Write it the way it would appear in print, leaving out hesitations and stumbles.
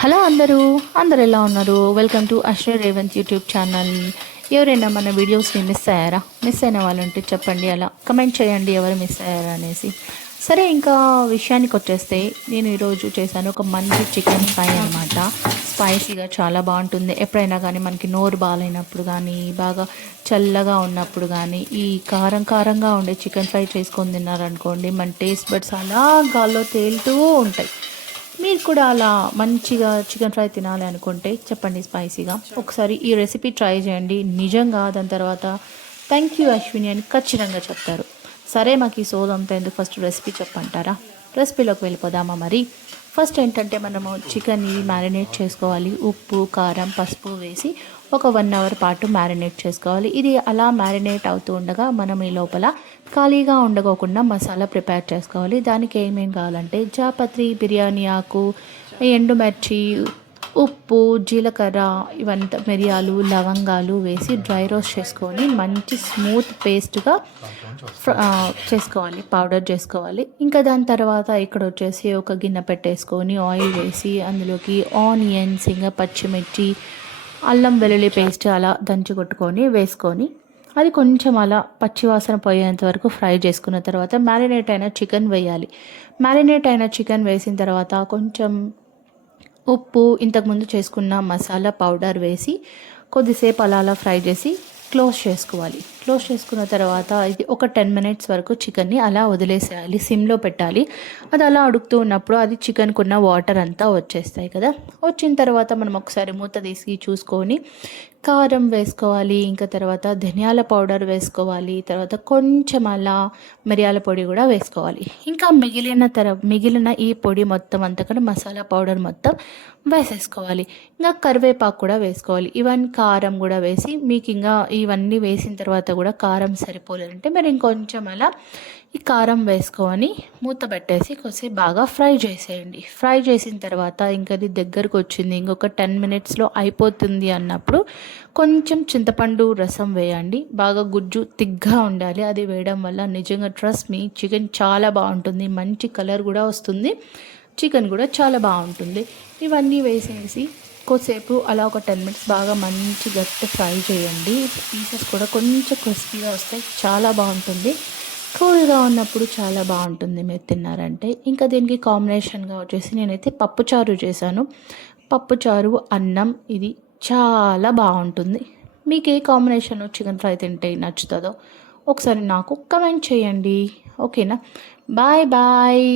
Hello అందరూ ఎలా ఉన్నారు? Welcome to Ashwar Revanth YouTube channel. ఎవరైనా మన వీడియోస్ని మిస్ అయ్యారా? మిస్ అయిన వాళ్ళు ఉంటే చెప్పండి, అలా కమెంట్ చేయండి ఎవరు మిస్ అయ్యారా అనేసి. సరే, ఇంకా విషయానికి వచ్చేస్తే నేను ఈరోజు చేశాను ఒక మంచి చికెన్ ఫ్రై అనమాట. స్పైసీగా చాలా బాగుంటుంది. ఎప్పుడైనా కానీ మనకి నోరు బాగాలేనప్పుడు కానీ, బాగా చల్లగా ఉన్నప్పుడు కానీ ఈ కారం కారంగా ఉండే చికెన్ ఫ్రై చేసుకొని తిన్నారనుకోండి, మన టేస్ట్ బడ్స్ అలా గాల్లో తేలుతూ ఉంటాయి. మీరు కూడా అలా మంచిగా చికెన్ ఫ్రై తినాలి అనుకుంటే చెప్పండి స్పైసీగా. ఒకసారి ఈ రెసిపీ ట్రై చేయండి. నిజంగా దాని తర్వాత థ్యాంక్ యూ అశ్విని అని ఖచ్చితంగా చెప్తారు. సరే, మాకు ఈ సోదంతా ఎందుకు, ఫస్ట్ రెసిపీ చెప్పంటారా? రెసిపీలోకి వెళ్ళిపోదామా మరి. ఫస్ట్ ఏంటంటే మనము చికెన్ని మ్యారినేట్ చేసుకోవాలి. ఉప్పు, కారం, పసుపు వేసి ఒక 1 అవర్ పాటు మ్యారినేట్ చేసుకోవాలి. ఇది అలా మ్యారినేట్ అవుతూ ఉండగా మనం ఈ లోపల ఖాళీగా ఉండకోకుండా మసాలా ప్రిపేర్ చేసుకోవాలి. దానికి ఏమేం కావాలంటే జాపత్రి, బిర్యానీ ఆకు, ఎండుమిర్చి, ఉప్పు, జీలకర్ర, ఇవంతా మిరియాలు, లవంగాలు వేసి డ్రై రోస్ట్ చేసుకొని మంచి స్మూత్ పేస్ట్గా చేసుకోవాలి, పౌడర్ చేసుకోవాలి. ఇంకా దాని తర్వాత ఇక్కడ వచ్చేసి ఒక గిన్నె పెట్టేసుకొని ఆయిల్ వేసి అందులోకి ఆనియన్స్, ఇంకా పచ్చిమిర్చి, అల్లం వెల్లుల్లి పేస్ట్ అలా దంచి కొట్టుకొని వేసుకొని అది కొంచెం అలా పచ్చివాసన పోయేంత వరకు ఫ్రై చేసుకున్న తర్వాత మ్యారినేట్ అయిన చికెన్ వేయాలి. మ్యారినేట్ అయిన చికెన్ వేసిన తర్వాత కొంచెం ఉప్పు, ఇంతకుముందు చేసుకున్న మసాలా పౌడర్ వేసి కొద్దిసేపు అలా అలా ఫ్రై చేసి క్లోజ్ చేసుకోవాలి. క్లోజ్ చేసుకున్న తర్వాత ఇది ఒక 10 మినిట్స్ వరకు చికెన్ని అలా వదిలేసేయాలి, సిమ్లో పెట్టాలి. అది అలా ఉడుకుతూ ఉన్నప్పుడు అది చికెన్కి ఉన్న వాటర్ అంతా వచ్చేస్తాయి కదా. వచ్చిన తర్వాత మనం ఒకసారి మూత తీసి చూసుకొని కారం వేసుకోవాలి. ఇంకా తర్వాత ధనియాల పౌడర్ వేసుకోవాలి. తర్వాత కొంచెం అలా మిరియాల పొడి కూడా వేసుకోవాలి. ఇంకా మిగిలిన ఈ పొడి మొత్తం అంతా కూడా మసాలా పౌడర్ మొత్తం వేసేసుకోవాలి. ఇంకా కరివేపాకు కూడా వేసుకోవాలి. ఇవన్నీ కారం కూడా వేసి, మీకు ఇంకా ఇవన్నీ వేసిన తర్వాత కూడా కారం సరిపోలేదంటే మరి ఇంకొంచెం అలా ఈ కారం వేసుకొని మూత పెట్టేసి కొద్దిసేపు బాగా ఫ్రై చేసేయండి. ఫ్రై చేసిన తర్వాత ఇంకా అది దగ్గరకు వచ్చింది, ఇంకొక 10 మినిట్స్లో అయిపోతుంది అన్నప్పుడు కొంచెం చింతపండు రసం వేయండి. బాగా గుజ్జు తిగ్గా ఉండాలి. అది వేయడం వల్ల నిజంగా ట్రస్ట్ మీ చికెన్ చాలా బాగుంటుంది. మంచి కలర్ కూడా వస్తుంది, చికెన్ కూడా చాలా బాగుంటుంది. ఇవన్నీ వేసేసి కొద్దిసేపు అలా ఒక 10 మినిట్స్ బాగా మంచి గట్టి ఫ్రై చేయండి. పీసెస్ కూడా కొంచెం క్రిస్పీగా వస్తాయి, చాలా బాగుంటుంది. కూల్గా ఉన్నప్పుడు చాలా బాగుంటుంది మీరు తిన్నారంటే. ఇంకా దీనికి కాంబినేషన్గా వచ్చేసి నేనైతే పప్పుచారు చేశాను. పప్పుచారు, అన్నం, ఇది చాలా బాగుంటుంది. మీకు ఏ కాంబినేషన్ చికెన్ ఫ్రై తింటే నచ్చుతుందో ఒకసారి నాకు కమెంట్ చేయండి. ఓకేనా? Bye bye.